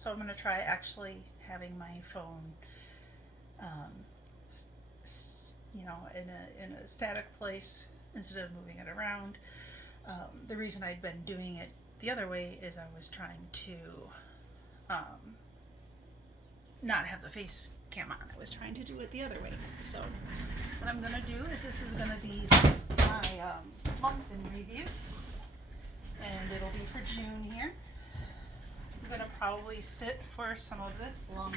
So I'm going to try actually having my phone, in a static place instead of moving it around. The reason I'd been doing it the other way is I was trying to um, not have the face cam on. I was trying to do it the other way. So what I'm going to do is this is going to be my month in review, and it'll be for June here. I'm going to probably sit for some of this along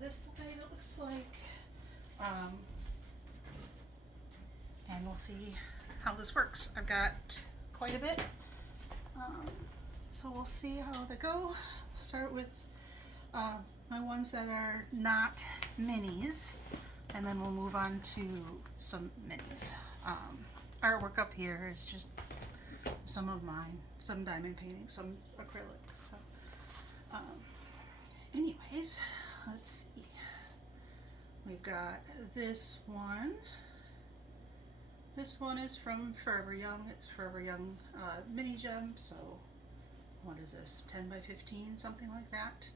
this side, it looks like, and we'll see how this works. I've got quite a bit, so we'll see how they go. Start with my ones that are not minis, and then we'll move on to some minis. Artwork up here is just some of mine, some diamond painting, some acrylic. So anyways, let's see. We've got this one. This one is from Forever Young. It's Forever Young mini gem. So what is this, 10 by 15, something like that.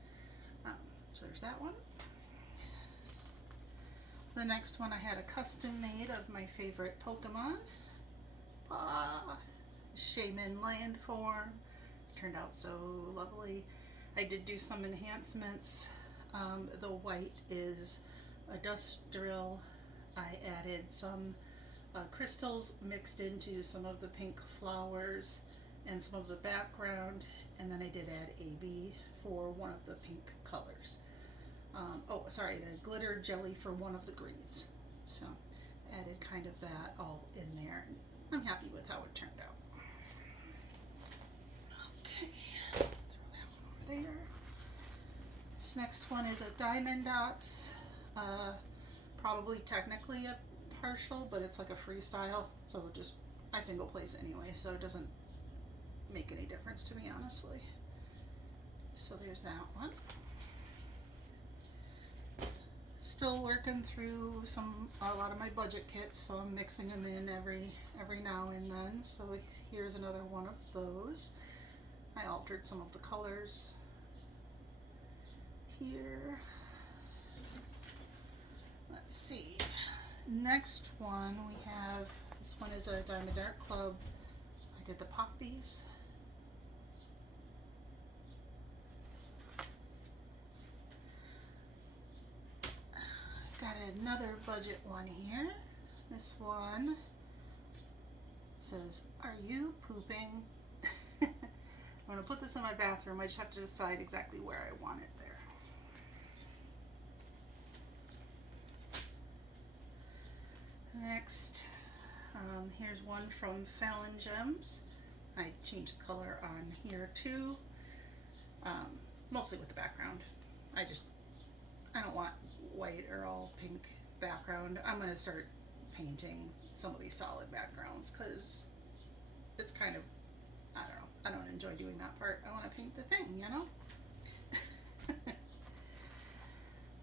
So there's that one. The next one I had a custom made of my favorite Pokemon. Shaman Landform. Turned out so lovely. I did do some enhancements. The white is a dust drill. I added some crystals mixed into some of the pink flowers and some of the background, and then I did add AB for one of the pink colors. I added glitter jelly for one of the greens. So added kind of that all in there. I'm happy with how it turned out. Okay, throw that one over there. This next one is a Diamond Dots. Probably technically a partial, but it's like a freestyle, so I single place anyway, so it doesn't make any difference to me, honestly. So there's that one. Still working through a lot of my budget kits, so I'm mixing them in every now and then. So here's another one of those. I altered some of the colors here. Let's see. Next one we have, this one is a Diamond Art Club. I did the poppies. Got another budget one here. This one says, "Are you pooping?" I'm going to put this in my bathroom. I just have to decide exactly where I want it there. Next, here's one from Fallon Gems. I changed the color on here too, mostly with the background. I don't want white or all pink background. I'm going to start painting some of these solid backgrounds because it's kind of, I don't know, I don't enjoy doing that part. I want to paint the thing, you know?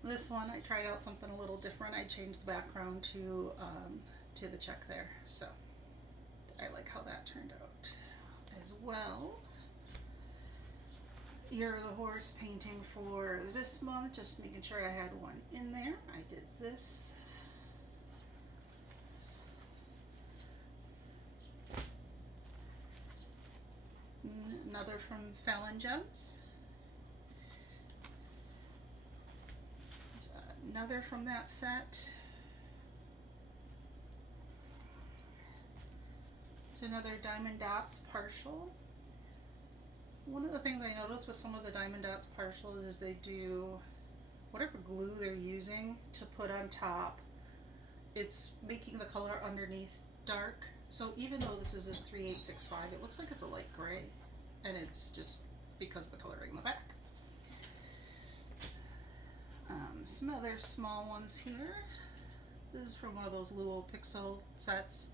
This one, I tried out something a little different. I changed the background to the check there, so I like how that turned out as well. Year of the Horse painting for this month, just making sure I had one in there. I did this. Another from Fallon Gems. Another from that set. There's another Diamond Dots partial. One of the things I noticed with some of the Diamond Dots partials is they do whatever glue they're using to put on top, it's making the color underneath dark. So even though this is a 3865, it looks like it's a light gray, and it's just because of the coloring in the back. Some other small ones here. This is from one of those Luo Pixel sets.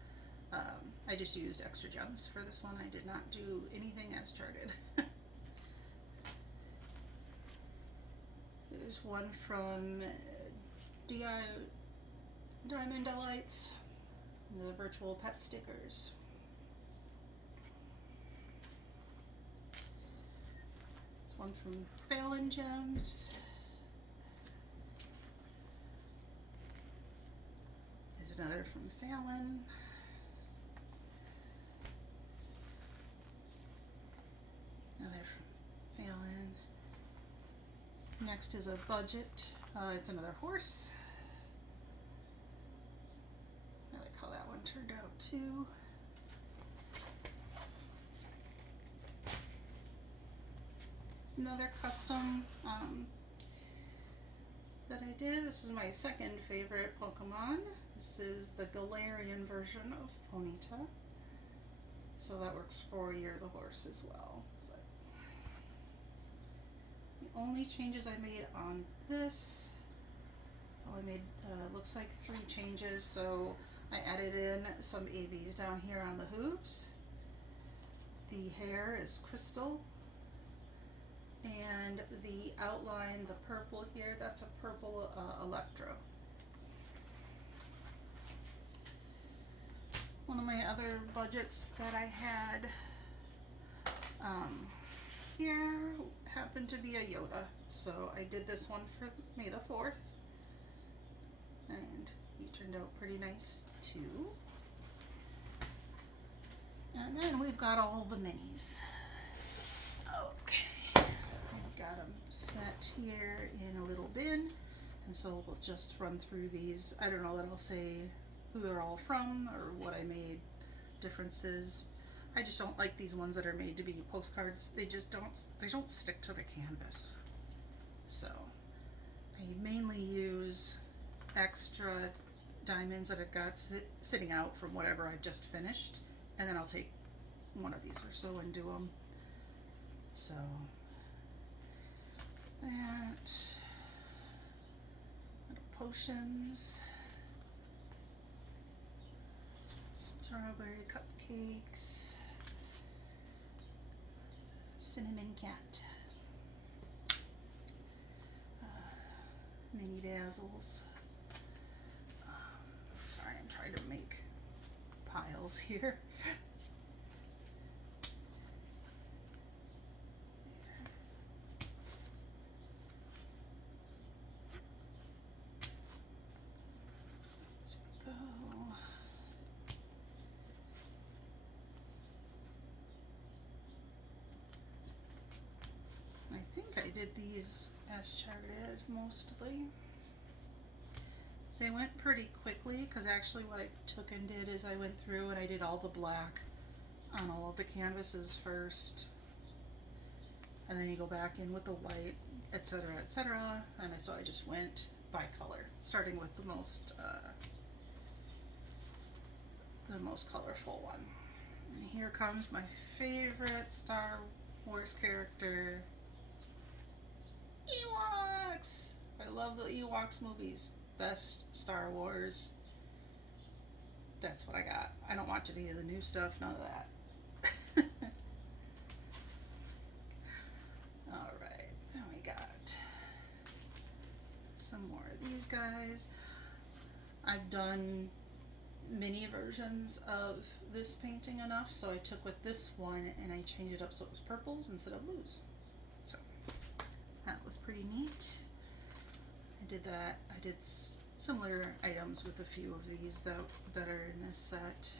I just used extra gems for this one. I did not do anything as charted. There's one from Diamond Delights, the virtual pet stickers. one from Fallon Gems. There's another from Fallon. Another from Fallon. Next is a budget. It's another horse. I like how that one turned out too. Another custom that I did. This is my second favorite Pokemon. This is the Galarian version of Ponyta. So that works for Year the Horse as well. But the only changes I made on this, I made looks like 3 changes. So I added in some ABs down here on the hooves. The hair is crystal. And the outline, the purple here, that's a purple Electro. One of my other budgets that I had here happened to be a Yoda. So I did this one for May the 4th. And he turned out pretty nice too. And then we've got all the minis. Okay. Got them set here in a little bin, and so we'll just run through these. I don't know that I'll say who they're all from or what I made differences. I just don't like these ones that are made to be postcards. They don't stick to the canvas. So I mainly use extra diamonds that I've got sitting out from whatever I've just finished, and then I'll take one of these or so and do them. So that, little potions, strawberry cupcakes, cinnamon cat, mini dazzles. Sorry, I'm trying to make piles here. I did these as charted mostly. They went pretty quickly because actually what I took and did is I went through and I did all the black on all of the canvases first, and then you go back in with the white, etc., etc. And so I just went by color, starting with the most colorful one. And here comes my favorite Star Wars character, Ewoks! I love the Ewoks movies. Best Star Wars. That's what I got. I don't watch any of the new stuff, none of that. Alright, now we got some more of these guys. I've done mini versions of this painting enough, so I took with this one and I changed it up so it was purples instead of blues. So that was pretty neat. I did that. I did similar items with a few of these that are in this set.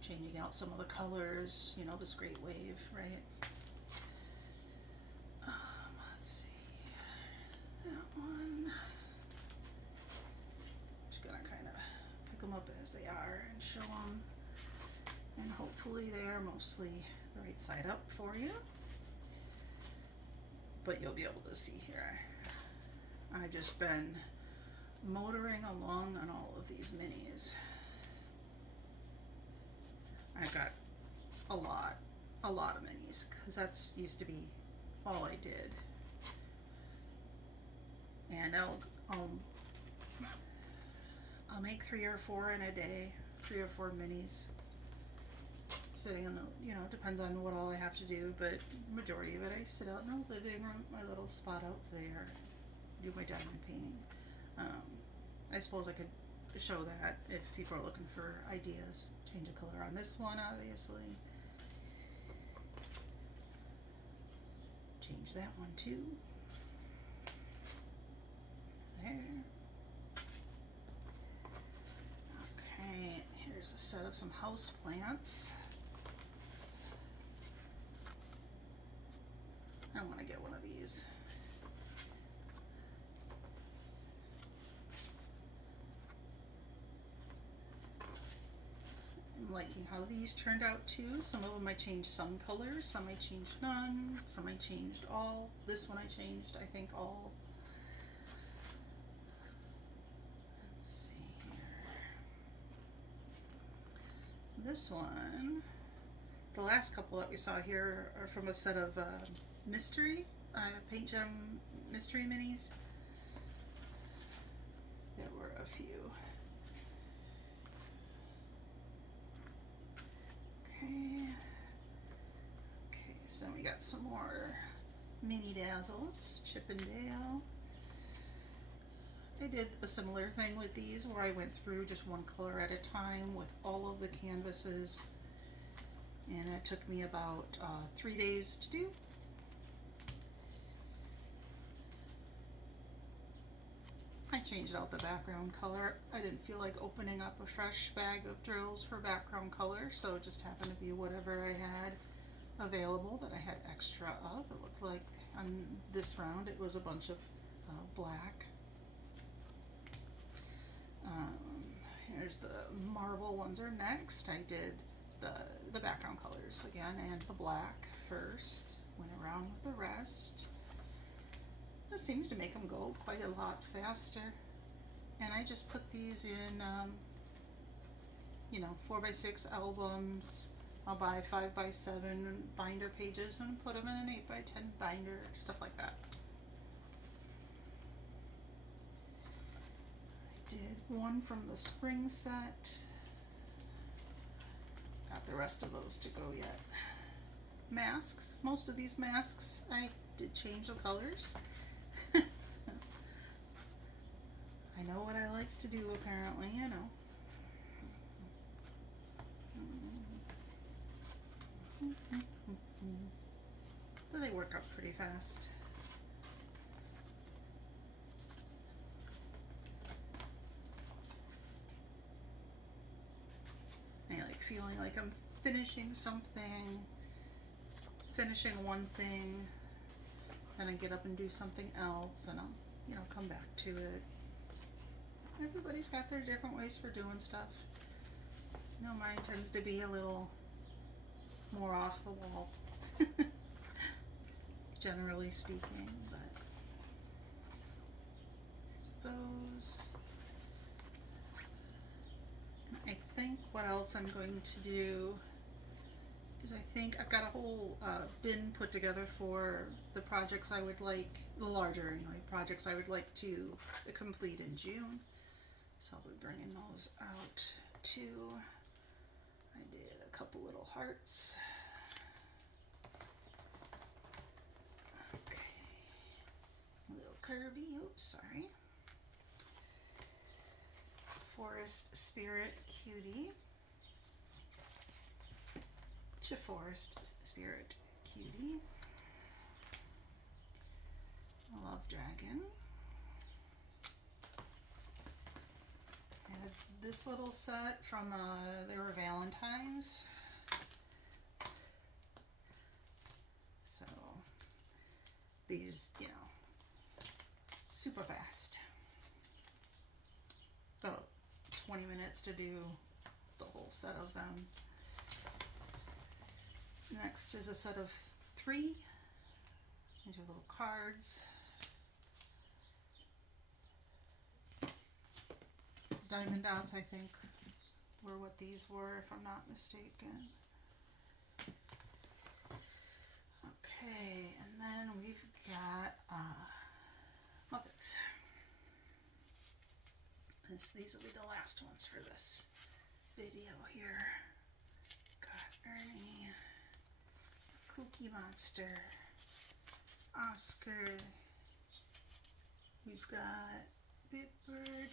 Changing out some of the colors, you know, this Great Wave, right? Let's see. That one. Just gonna kind of pick them up as they are and show them. And hopefully they are mostly the right side up for you. But you'll be able to see here. I've just been motoring along on all of these minis. I've got a lot of minis because that's used to be all I did. And I'll make 3 or 4 in a day, 3 or 4 minis. Sitting in the, you know, depends on what all I have to do, but majority of it I sit out in the living room, my little spot out there, do my diamond painting. I suppose I could show that if people are looking for ideas. Change the color on this one, obviously. Change change that one too. There. Okay, here's a set of some house plants. I want to get one of these. I'm liking how these turned out too. Some of them I changed some colors, some I changed none, some I changed all. This one I changed, I think, all. Let's see here. This one, the last couple that we saw here are from a set of mystery, Paint Gem mystery minis. There were a few. Okay, so we got some more mini dazzles, Chip and Dale. I did a similar thing with these where I went through just one color at a time with all of the canvases, and it took me about 3 days to do. I changed out the background color. I didn't feel like opening up a fresh bag of drills for background color, so it just happened to be whatever I had available that I had extra of. It looked like on this round it was a bunch of black. Here's the marble ones are next. I did the background colors again and the black first. Went around with the rest. This seems to make them go quite a lot faster. And I just put these in, 4x6 albums. I'll buy 5x7 binder pages and put them in an 8x10 binder, stuff like that. I did one from the spring set. Got the rest of those to go yet. Masks. Most of these masks I did change the colors. I know what I like to do, apparently, you know. But they work up pretty fast. I like feeling like I'm finishing something, finishing one thing, then I get up and do something else, and I'll, come back to it. Everybody's got their different ways for doing stuff. Mine tends to be a little more off the wall, generally speaking, but there's those. I think what else I'm going to do is I think I've got a whole bin put together for the projects I would like, the larger anyway, projects I would like to complete in June. So I'll be bringing those out too. I did a couple little hearts. Okay. A little Kirby, oops, sorry. Forest Spirit Cutie. To Forest Spirit Cutie. Love Dragon. I had this little set from, they were Valentine's. So, these, super fast. About 20 minutes to do the whole set of them. Next is a set of 3. These are little cards. Diamond dots, I think, were what these were, if I'm not mistaken. Okay, and then we've got Muppets. These will be the last ones for this video here. Got Ernie, Cookie Monster, Oscar. We've got Bitbird.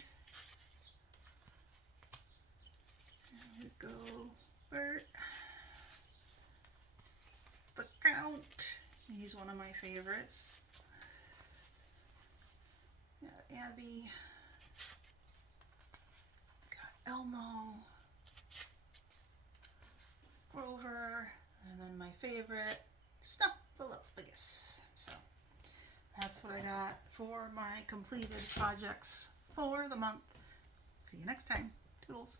There we go, Bert. The Count, He's one of my favorites. Got Abby. Got Elmo. Grover. And then my favorite, Snuffleupagus. So that's what I got for my completed projects for the month. See you next time. Toodles.